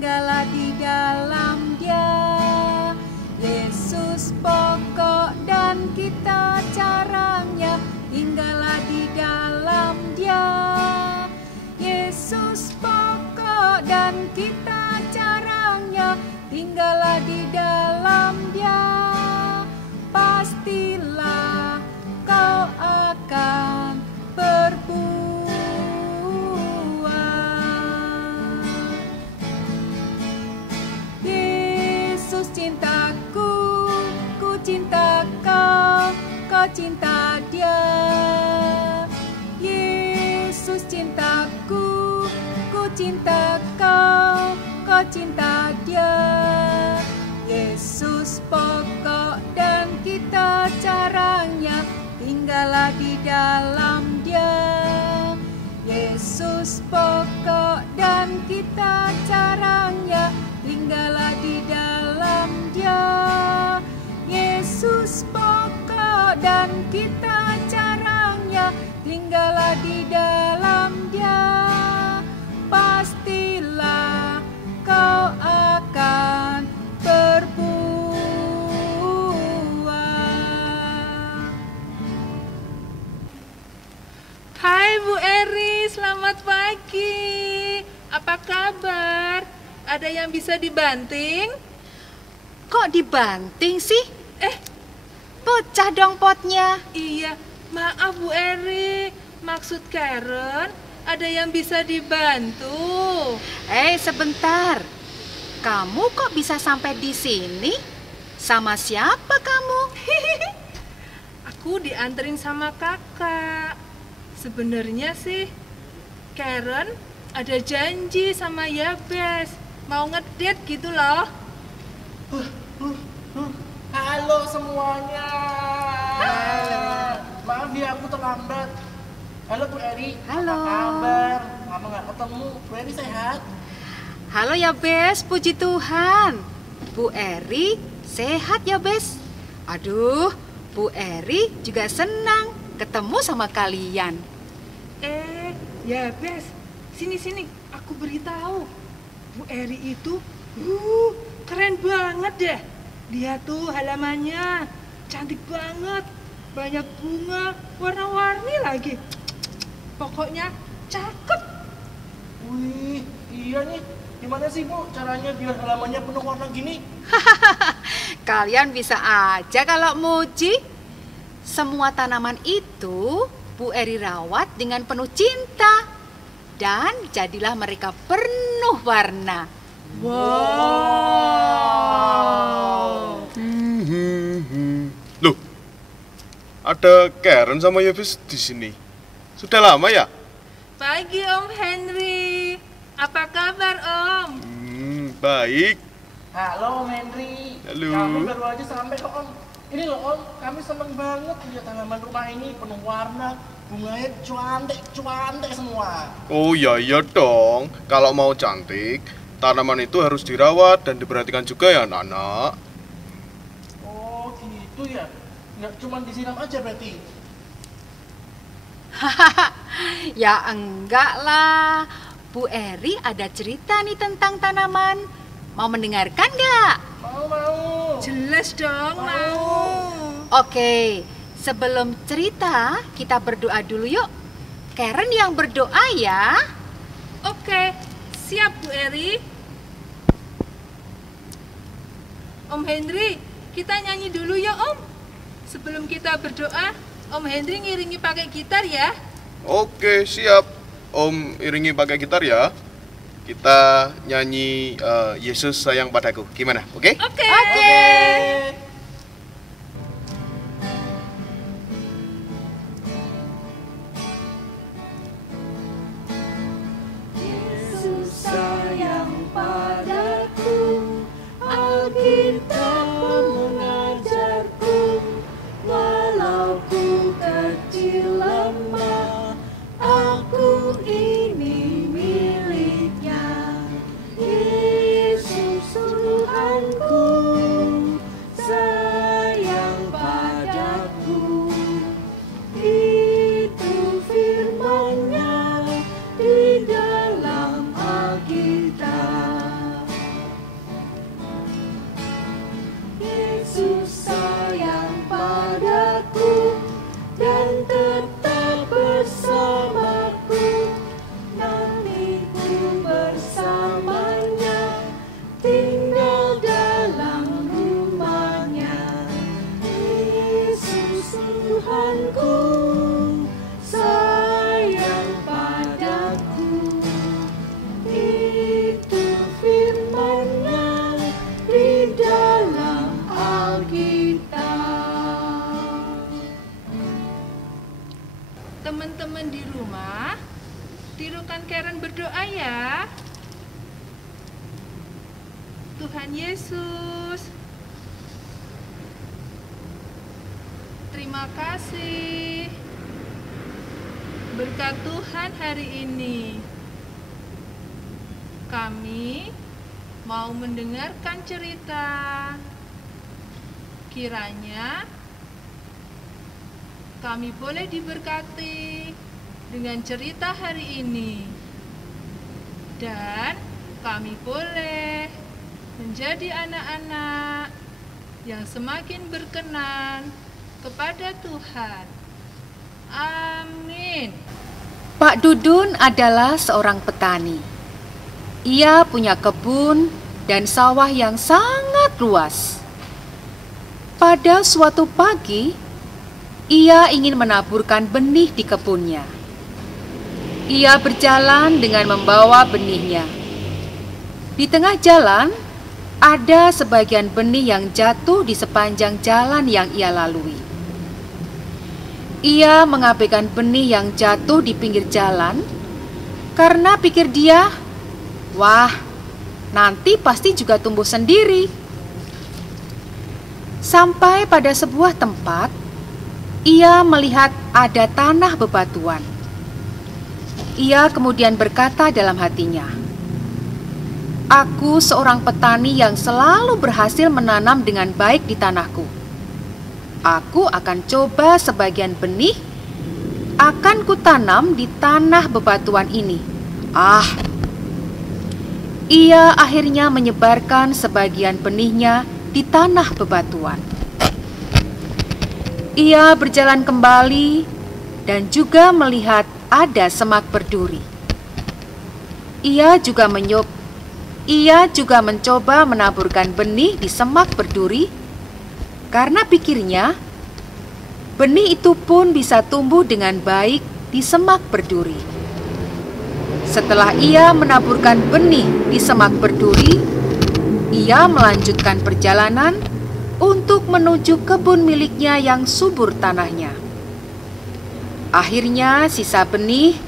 tinggallah di dalam Dia. Yesus pokok dan kita caranya, tinggallah di dalam Dia. Yesus pokok dan kita caranya, tinggallah di dalam Dia. Pastilah kau akan berbuah. Yesus cintaku, ku cinta kau, kau cinta Dia. Yesus cintaku, ku cinta kau, kau cinta Dia. Yesus pokok dan kita caranya, tinggallah di dalam Dia. Yesus pokok dan kita caranya, tinggallah di dalam Dia. Yesus pokok dan kita caranya, tinggallah di dalam Dia. Pastilah kau akan berbuah. Hai Bu Eri, selamat pagi. Apa kabar? Ada yang bisa dibanting? Kok dibanting sih? Pecah dong potnya. Iya, maaf Bu Eri. Maksud Karen, ada yang bisa dibantu. Sebentar. Kamu kok bisa sampai di sini? Sama siapa kamu? Aku dianterin sama kakak. Sebenarnya sih, Karen ada janji sama Yabes. Mau ngedate gitu loh. Halo semuanya. Halo. Maaf ya aku terlambat. Halo Bu Eri. Halo. Apa kabar? Lama nggak ketemu. Bu Eri sehat? Halo ya Bes, puji Tuhan. Bu Eri sehat ya Bes. Aduh, Bu Eri juga senang ketemu sama kalian. Yabes, sini, aku beritahu. Bu Eri itu, keren banget deh. Dia tuh halamannya cantik banget. Banyak bunga, warna-warni lagi. Pokoknya cakep. Wih, iya nih. Gimana sih Bu caranya biar halamannya penuh warna gini? Kalian bisa aja kalau muji. Semua tanaman itu Bu Eri rawat dengan penuh cinta. Dan jadilah mereka penuh warna. Wow. Loh, ada Karen sama Yabes di sini. Sudah lama ya? Pagi Om Henry. Apa kabar Om? Baik. Halo Om Henry. Halo. Kami baru aja sampai kok Om. Ini loh Om, kami seneng banget lihat halaman rumah ini penuh warna. Bunganya cuantik semua. Oh iya dong. Kalau mau cantik, tanaman itu harus dirawat dan diperhatikan juga ya anak-anak. Oh gitu ya. Nggak cuma disiram aja berarti. Ya enggak lah. Bu Eri ada cerita nih tentang tanaman. Mau mendengarkan nggak? Mau. Jelas dong mau. Oke, sebelum cerita kita berdoa dulu yuk. Karen yang berdoa ya. Oke, siap Bu Eri. Om Henry, kita nyanyi dulu ya Om. Sebelum kita berdoa, Om Henry ngiringi pakai gitar ya. Oke, siap. Om iringi pakai gitar ya. Kita nyanyi Yesus sayang padaku. Gimana? Oke? Oke. Yesus sayang padaku, Alkitab mengajarku, walau ku kecil lemah, aku ini miliknya. Yesus Tuhanku, teman-teman di rumah, tirukan Karen berdoa ya. Tuhan Yesus, terima kasih berkat Tuhan hari ini. Kami mau mendengarkan cerita. Kiranya kami boleh diberkati dengan cerita hari ini. Dan kami boleh menjadi anak-anak yang semakin berkenan kepada Tuhan. Amin. Pak Dudun adalah seorang petani. Ia punya kebun dan sawah yang sangat luas. Pada suatu pagi, ia ingin menaburkan benih di kebunnya. Ia berjalan dengan membawa benihnya. Di tengah jalan, ada sebagian benih yang jatuh di sepanjang jalan yang ia lalui. Ia mengabaikan benih yang jatuh di pinggir jalan karena pikir dia, wah, nanti pasti juga tumbuh sendiri. Sampai pada sebuah tempat, ia melihat ada tanah bebatuan. Ia kemudian berkata dalam hatinya, "Aku seorang petani yang selalu berhasil menanam dengan baik di tanahku. Aku akan coba sebagian benih akan kutanam di tanah bebatuan ini." Ia akhirnya menyebarkan sebagian benihnya di tanah bebatuan. Ia berjalan kembali dan juga melihat ada semak berduri. Ia juga mencoba menaburkan benih di semak berduri karena pikirnya benih itu pun bisa tumbuh dengan baik di semak berduri. Setelah ia menaburkan benih di semak berduri, ia melanjutkan perjalanan untuk menuju kebun miliknya yang subur tanahnya. Akhirnya sisa benih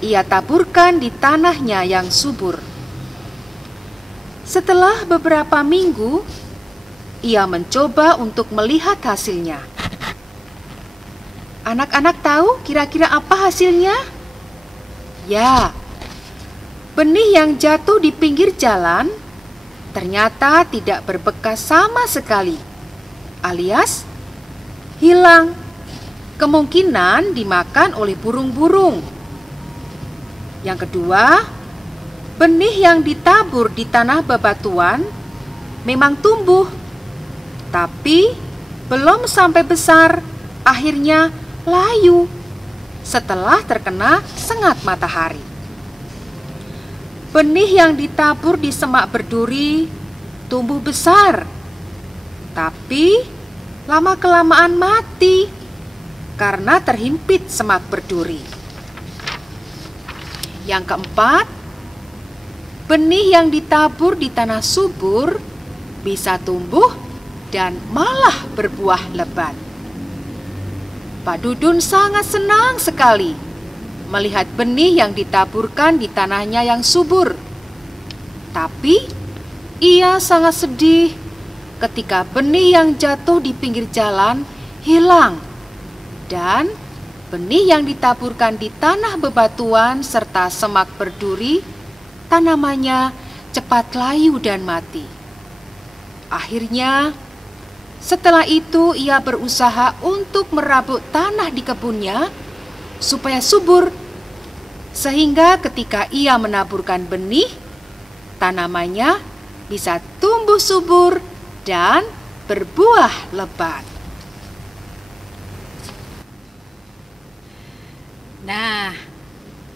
ia taburkan di tanahnya yang subur. Setelah beberapa minggu, ia mencoba untuk melihat hasilnya. Anak-anak tahu kira-kira apa hasilnya? Ya, benih yang jatuh di pinggir jalan ternyata tidak berbekas sama sekali, alias hilang. Kemungkinan dimakan oleh burung-burung. Yang kedua, benih yang ditabur di tanah bebatuan memang tumbuh, tapi belum sampai besar, akhirnya layu setelah terkena sengat matahari. Benih yang ditabur di semak berduri tumbuh besar, tapi lama-kelamaan mati karena terhimpit semak berduri. Yang keempat, benih yang ditabur di tanah subur bisa tumbuh dan malah berbuah lebat. Pak Dudun sangat senang sekali melihat benih yang ditaburkan di tanahnya yang subur. Tapi ia sangat sedih ketika benih yang jatuh di pinggir jalan hilang dan benih yang ditaburkan di tanah bebatuan serta semak berduri, tanamannya cepat layu dan mati. Akhirnya, setelah itu ia berusaha untuk merabuk tanah di kebunnya supaya subur, sehingga ketika ia menaburkan benih, tanamannya bisa tumbuh subur dan berbuah lebat. Nah,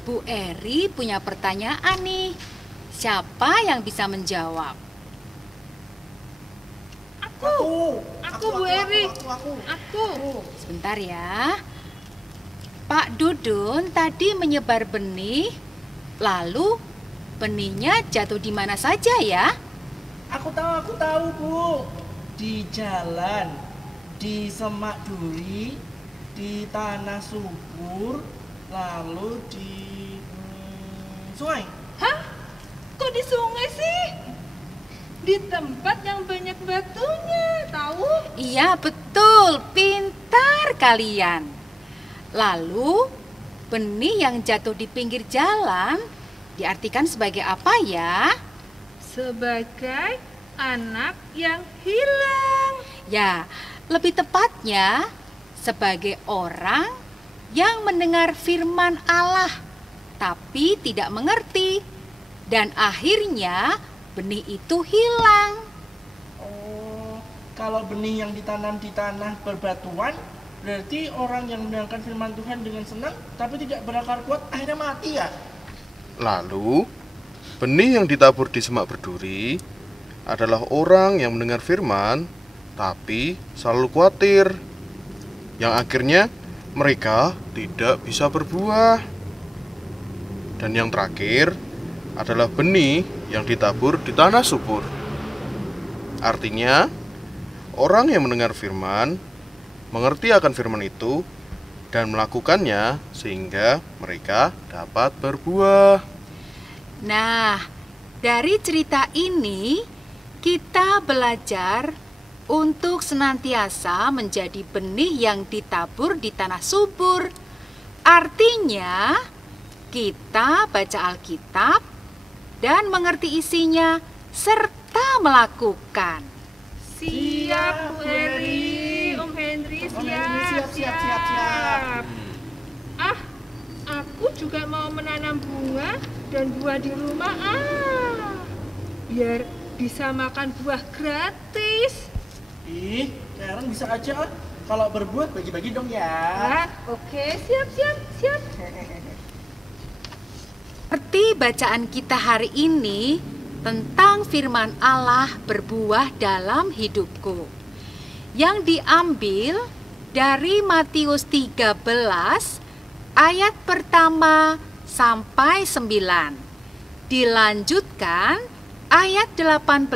Bu Eri punya pertanyaan nih. Siapa yang bisa menjawab? Aku Bu Eri. Aku. Sebentar ya. Pak Dudun tadi menyebar benih, lalu benihnya jatuh di mana saja ya? Aku tahu Bu. Di jalan, di semak duri, di tanah subur, lalu di sungai. Hah? Kok di sungai sih? Di tempat yang banyak batunya, tahu? Iya, betul. Pintar kalian. Lalu, benih yang jatuh di pinggir jalan diartikan sebagai apa ya? Sebagai anak yang hilang. Ya, lebih tepatnya sebagai orang yang mendengar firman Allah tapi tidak mengerti, dan akhirnya benih itu hilang. Oh, kalau benih yang ditanam di tanah berbatuan, berarti orang yang mendengarkan firman Tuhan dengan senang tapi tidak berakar kuat akhirnya mati ya? Lalu, benih yang ditabur di semak berduri adalah orang yang mendengar firman tapi selalu khawatir, yang akhirnya mereka tidak bisa berbuah. Dan yang terakhir adalah benih yang ditabur di tanah subur. Artinya, orang yang mendengar firman, mengerti akan firman itu, dan melakukannya sehingga mereka dapat berbuah. Nah, dari cerita ini kita belajar untuk senantiasa menjadi benih yang ditabur di tanah subur. Artinya, kita baca Alkitab dan mengerti isinya serta melakukan. Siap, Bu Heri. Om Henry, siap. Ah, aku juga mau menanam bunga dan buah di rumah. Biar bisa makan buah gratis. Ih, Karen bisa aja. Kalau berbuat bagi-bagi dong ya. Oke, siap. Seperti bacaan kita hari ini tentang firman Allah berbuah dalam hidupku, yang diambil dari Matius 13 ayat pertama sampai 9. Dilanjutkan ayat 18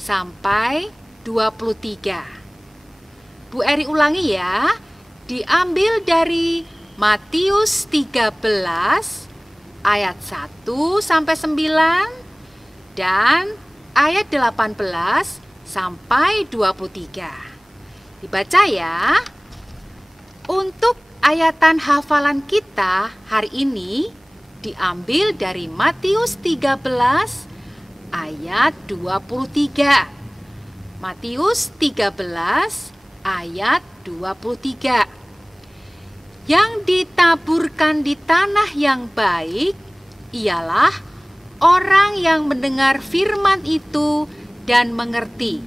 sampai 23. Bu Eri ulangi ya. Diambil dari Matius 13 ayat 1 sampai 9 dan ayat 18 sampai 23. Dibaca ya. Untuk ayatan hafalan kita hari ini diambil dari Matius 13 ayat 23. Matius 13 ayat 23. Yang ditaburkan di tanah yang baik ialah orang yang mendengar firman itu dan mengerti.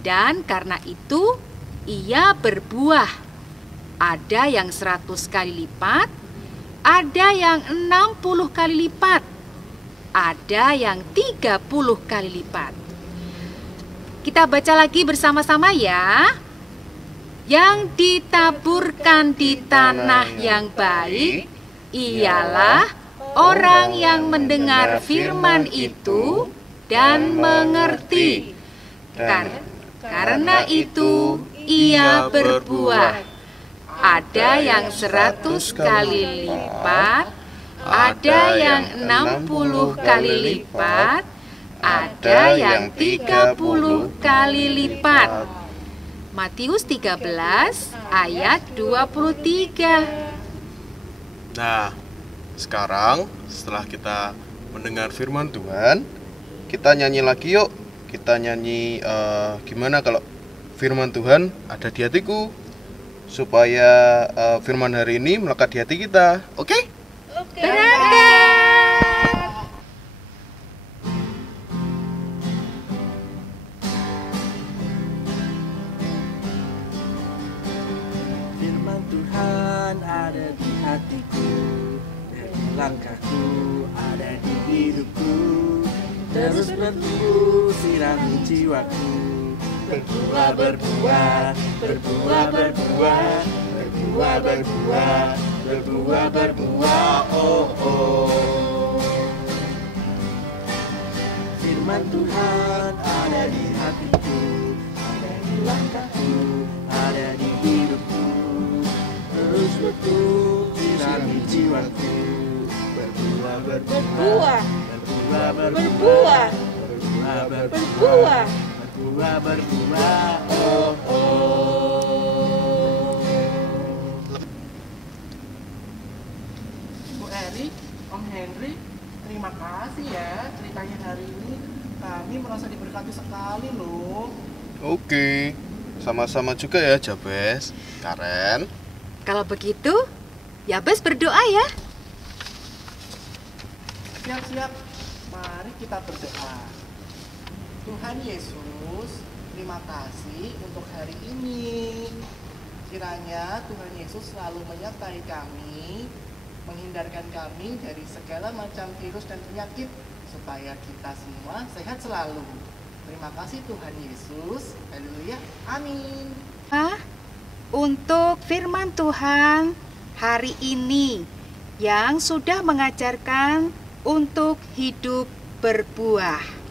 Dan karena itu ia berbuah. Ada yang 100 kali lipat, ada yang 60 kali lipat, ada yang 30 kali lipat. Kita baca lagi bersama-sama ya. Yang ditaburkan di tanah yang baik ialah orang yang mendengar firman itu dan mengerti. Karena itu ia berbuah. Ada yang 100 kali lipat, ada yang 60 kali lipat, ada yang 30 kali lipat. Matius 13 ayat 23. Nah, sekarang setelah kita mendengar firman Tuhan, kita nyanyi lagi yuk. Kita nyanyi gimana kalau firman Tuhan ada di hatiku, supaya firman hari ini melekat di hati kita. Oke? Berangkat. Firman Tuhan ada di hatiku, dari langkahku ada di hidupku. Terus bertumbuh sirami jiwaku, berbuah, berbuah, berbuah, berbuah, berbuah, berbuah, berbuah, berbuah, oh, oh. Firman Tuhan ada di hatiku, ada di langkahku, ada di hidupku. Terus bertumbuh sirami berbuah. Berbuah, oh oh. Bu Eri, Om Henry, terima kasih ya ceritanya hari ini. Kami merasa diberkati sekali loh. Oke, sama-sama juga ya Jabes, Karen. Kalau begitu, Yabes berdoa ya. Siap-siap, mari kita berdoa. Tuhan Yesus, terima kasih untuk hari ini. Kiranya Tuhan Yesus selalu menyertai kami, menghindarkan kami dari segala macam virus dan penyakit, supaya kita semua sehat selalu. Terima kasih Tuhan Yesus. Haleluya. Amin. Untuk firman Tuhan hari ini yang sudah mengajarkan untuk hidup berbuah.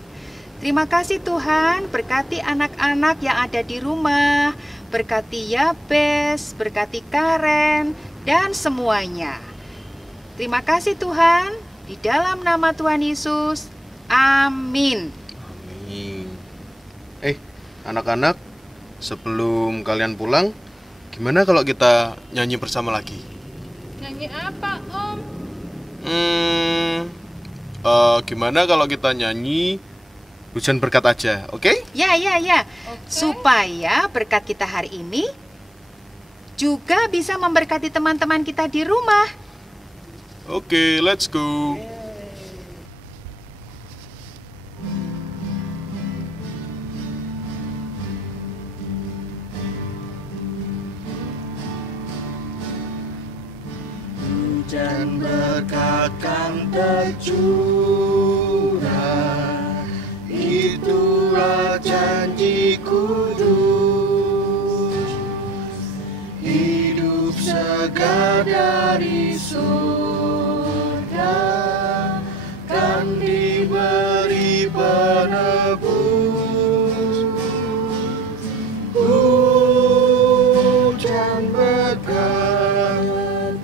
Terima kasih Tuhan, berkati anak-anak yang ada di rumah, berkati Yabes, berkati Karen, dan semuanya. Terima kasih Tuhan, di dalam nama Tuhan Yesus, amin. Amin. Anak-anak, sebelum kalian pulang, gimana kalau kita nyanyi bersama lagi? Nyanyi apa, Om? Gimana kalau kita nyanyi hujan berkat aja, oke? Ya. Oke. Supaya berkat kita hari ini juga bisa memberkati teman-teman kita di rumah. Oke, let's go. Hujan berkat kan tercurah, itulah janji kudus. Hidup segar dari surga kan diberi penebus. Hujan berkat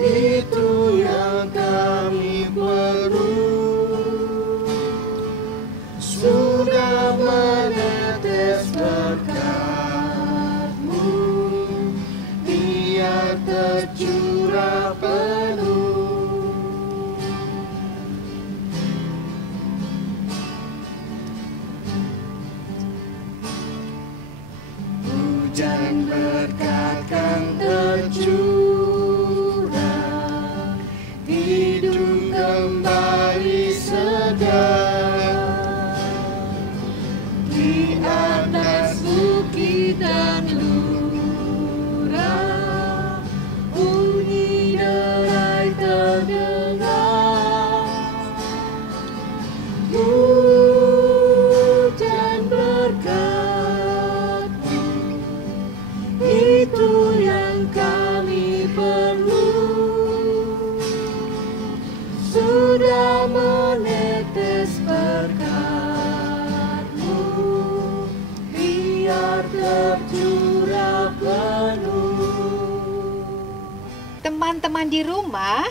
itu yang kami perlu, sudah menetes berkat-Mu, biar tercurah penuh. Hujan berkat kan tercurah, hidup kembali segar di atas bukit dan lurah, bunyi derai terdengar. Hujan berkat-Mu, itu yang kami perlu, sudah menetes berkat-Mu, biar tercurah penuh. Teman-teman di rumah,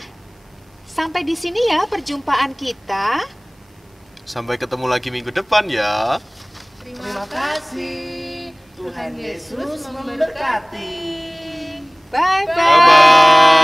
sampai di sini ya perjumpaan kita. Sampai ketemu lagi minggu depan ya. Terima kasih. Tuhan Yesus memberkati. Bye-bye. Bye-bye.